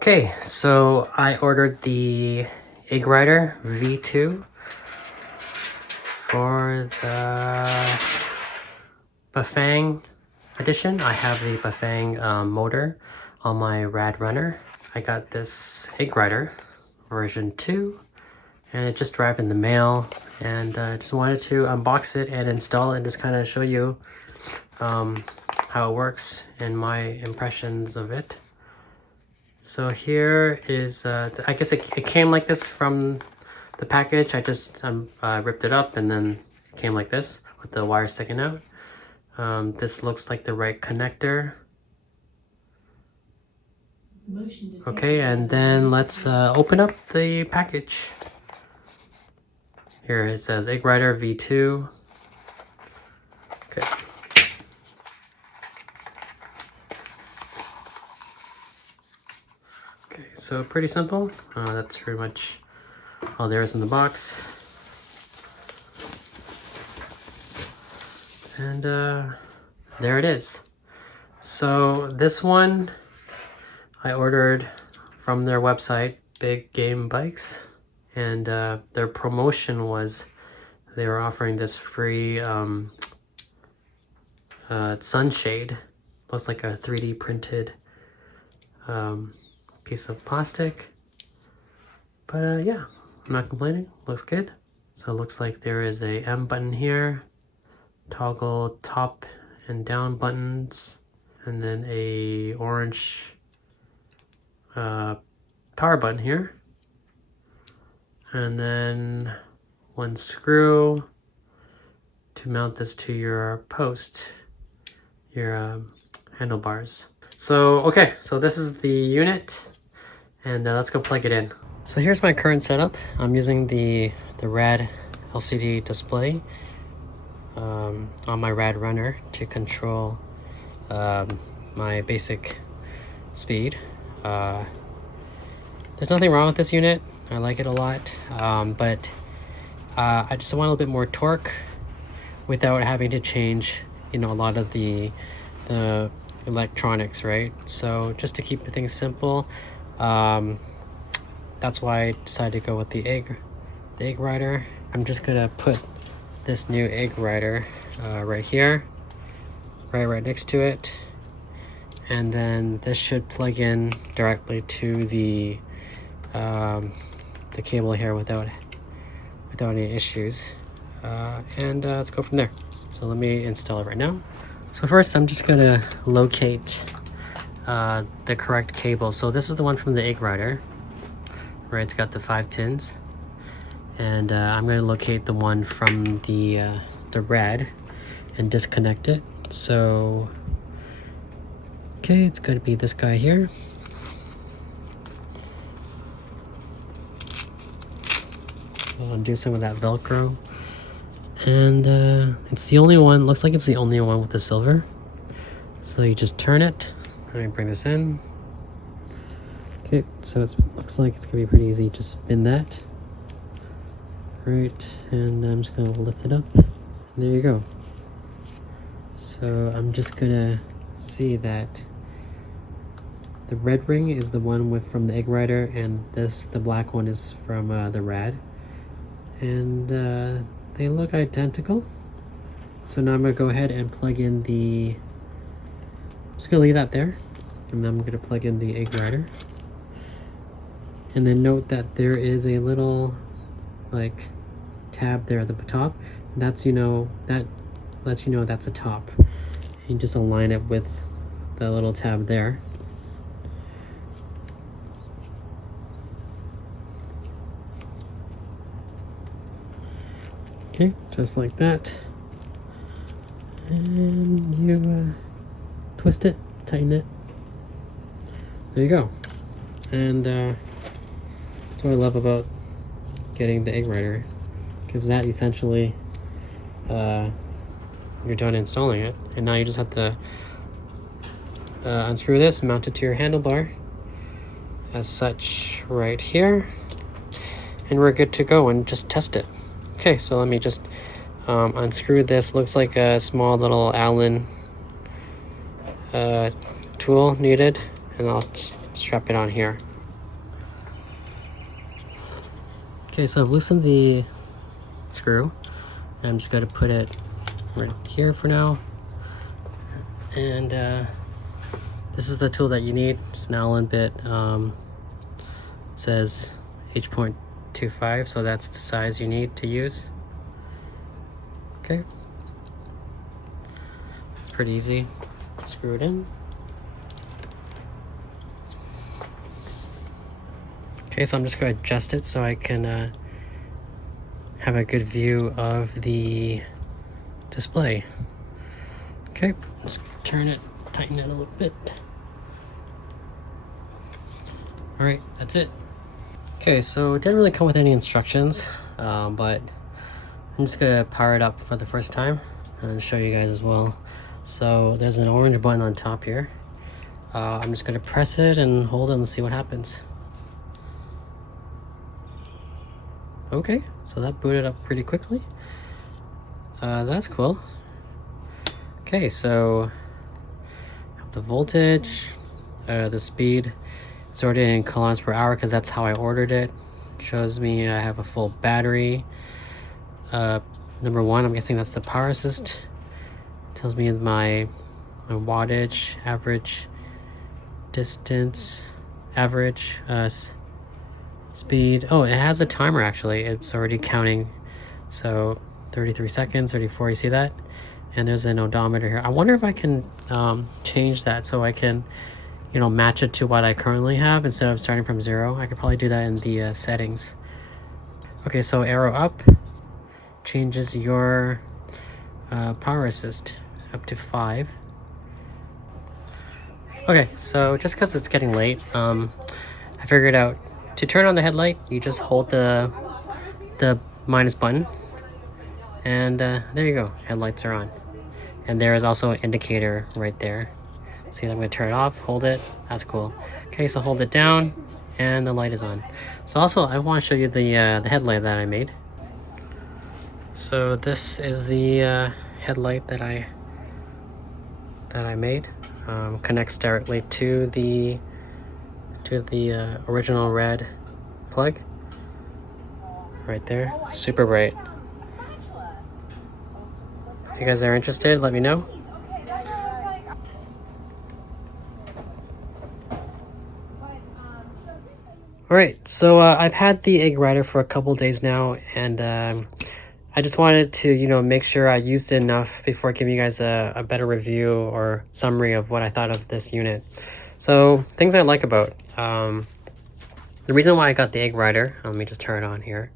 Okay, so I ordered the Eggrider V2 for the Bafang edition. I have the Bafang motor on my RadRunner. I got this Eggrider version 2 and it just arrived in the mail, and I just wanted to unbox it and install it and just kind of show you how it works and my impressions of it. So here is, I guess it came like this from the package. I just ripped it up and then it came like this with the wire sticking out. This looks like the right connector. Okay, and then let's open up the package. Here it says Eggrider V2. Okay. Okay, so pretty simple. That's pretty much all there is in the box. And there it is. So this one I ordered from their website, Big Game Bikes, and their promotion was they were offering this free sunshade. Looks like a 3D printed piece of plastic. But yeah, I'm not complaining. Looks good. So it looks like there is a M button here, toggle top and down buttons, and then a orange power button here, and then one screw to mount this to your post, your handlebars. So okay, so this is the unit, and let's go plug it in. So here's my current setup. I'm using the Rad LCD display on my RadRunner to control my basic speed. There's nothing wrong with this unit. I like it a lot, but I just want a little bit more torque without having to change, you know, a lot of the electronics, right? So just to keep things simple, that's why I decided to go with the Eggrider. I'm just gonna put this new Eggrider right here, right next to it. And then this should plug in directly to the cable here without any issues. And let's go from there. So let me install it right now. So first I'm just gonna locate the correct cable. So this is the one from the Eggrider, right? It's got the 5 pins. And I'm gonna locate the one from the Rad and disconnect it. So okay, it's going to be this guy here. So I'll undo some of that Velcro. And it's the only one, looks like it's the only one with the silver. So you just turn it. Let me bring this in. Okay, so it looks like it's going to be pretty easy. Just spin that. Right, and I'm just going to lift it up. And there you go. So I'm just going to see that the red ring is the one from the Eggrider, and the black one is from the Rad, and they look identical. So now I'm gonna go ahead and plug in I'm just gonna leave that there, and then I'm gonna plug in the Eggrider. And then note that there is a little like tab there at the top. That lets you know that's a top. You just align it with the little tab there. Okay, just like that. And you twist it, tighten it. There you go. And that's what I love about getting the Eggrider, because that essentially you're done installing it, and now you just have to unscrew this, mount it to your handlebar as such right here, and we're good to go and just test it. Okay, so let me just unscrew this. Looks like a small little Allen tool needed, and I'll strap it on here. Okay, so I've loosened the screw. I'm just going to put it right here for now. And this is the tool that you need. It's an Allen bit. It says H.25, so that's the size you need to use. Okay. It's pretty easy. Screw it in. Okay, so I'm just going to adjust it so I can have a good view of the display. Okay, just turn it, tighten it a little bit. All right, that's it. Okay, so it didn't really come with any instructions, but I'm just gonna power it up for the first time and show you guys as well. So there's an orange button on top here. I'm just gonna press it and hold it and see what happens. Okay, so that booted up pretty quickly. That's cool. Okay, so the voltage, the speed, it's already in kilometers per hour because that's how I ordered it. Shows me I have a full battery. Number one, I'm guessing that's the power assist. Tells me my wattage, average distance, average speed. Oh, it has a timer actually. It's already counting. So 33 seconds, 34, you see that? And there's an odometer here. I wonder if I can change that so I can, you know, match it to what I currently have instead of starting from 0. I could probably do that in the settings. Okay, so arrow up changes your power assist up to 5. Okay, so just because it's getting late, I figured out to turn on the headlight, you just hold the minus button, and there you go, headlights are on. And there is also an indicator right there. See, I'm going to turn it off, hold it, that's cool. Okay, so hold it down, and the light is on. So also, I want to show you the headlight that I made. So this is the headlight that I made. Connects directly to the original Rad plug. Right there, super bright. If you guys are interested, let me know. Alright, so I've had the Eggrider for a couple days now, and I just wanted to, you know, make sure I used it enough before giving you guys a better review or summary of what I thought of this unit. So, things I like about the reason why I got the Eggrider, let me just turn it on here.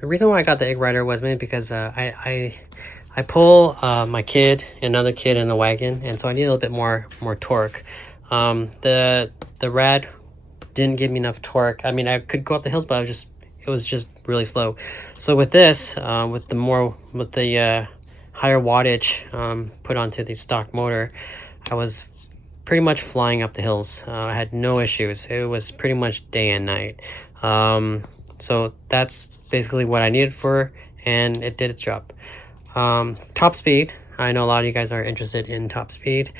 The reason why I got the Eggrider was mainly because I pull my kid, another kid in the wagon, and so I need a little bit more torque. The Rad didn't give me enough torque. I mean, I could go up the hills, but it was just really slow. So with this, with the higher wattage put onto the stock motor, I was pretty much flying up the hills. I had no issues. It was pretty much day and night. So that's basically what I needed for, and it did its job. Top speed. I know a lot of you guys are interested in top speed.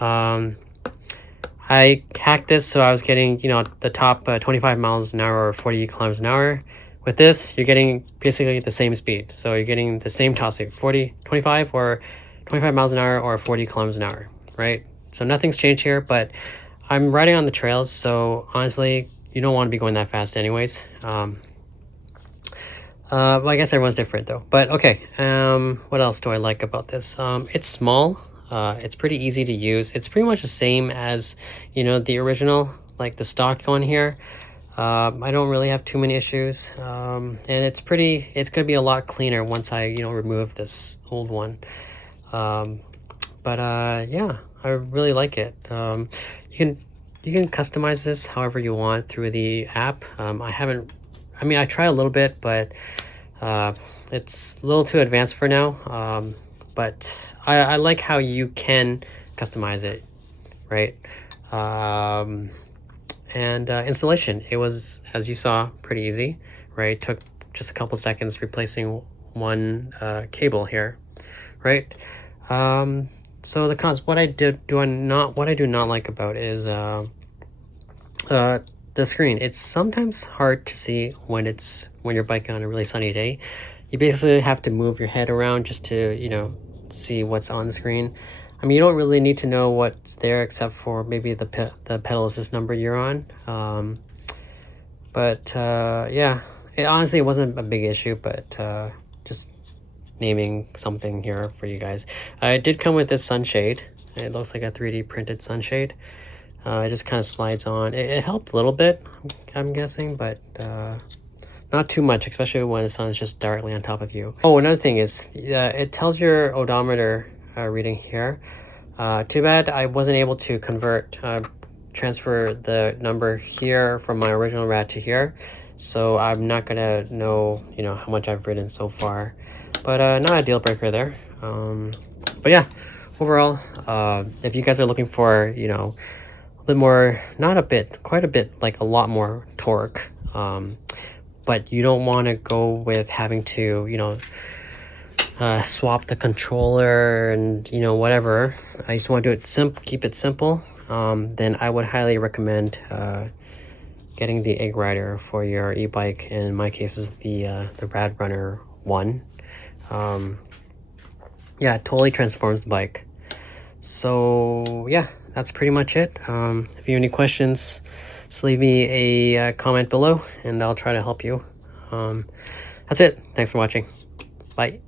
I hacked this so I was getting, you know, the top 25 miles an hour or 40 kilometers an hour. With this, you're getting basically the same speed. So you're getting the same top speed, 25 or 25 miles an hour or 40 kilometers an hour, right? So nothing's changed here, but I'm riding on the trails, so honestly, you don't want to be going that fast anyways. Well, I guess everyone's different though. But okay, what else do I like about this? It's small. It's pretty easy to use. It's pretty much the same as, you know, the original, like the stock one here. I don't really have too many issues, and it's gonna be a lot cleaner once I, you know, remove this old one. Yeah, I really like it. You can customize this however you want through the app. I tried a little bit, but it's a little too advanced for now. But I like how you can customize it, right? Installation, it was, as you saw, pretty easy, right? Took just a couple seconds replacing one cable here, right? So the cons, what I do not like about is the the screen. It's sometimes hard to see when you're biking on a really sunny day. You basically have to move your head around just to, you know, see what's on the screen. I mean, you don't really need to know what's there except for maybe the pedal assist number you're on. Yeah, honestly, it wasn't a big issue, but just naming something here for you guys. It did come with this sunshade. It looks like a 3D printed sunshade. It just kind of slides on. It helped a little bit, I'm guessing, but not too much, especially when the sun is just directly on top of you. Oh, another thing is, it tells your odometer reading here. Too bad I wasn't able to transfer the number here from my original Rad to here. So I'm not gonna know, you know, how much I've ridden so far. But not a deal breaker there. But yeah, overall, if you guys are looking for, you know, a bit more, not a bit, quite a bit, like a lot more torque, but you don't want to go with having to, you know, swap the controller and, you know, whatever. I just want to do it simple, keep it simple. Then I would highly recommend getting the Eggrider for your e-bike. In my case, is the RadRunner 1. Yeah, it totally transforms the bike. So yeah, that's pretty much it. If you have any questions, just leave me a comment below and I'll try to help you. That's it. Thanks for watching. Bye.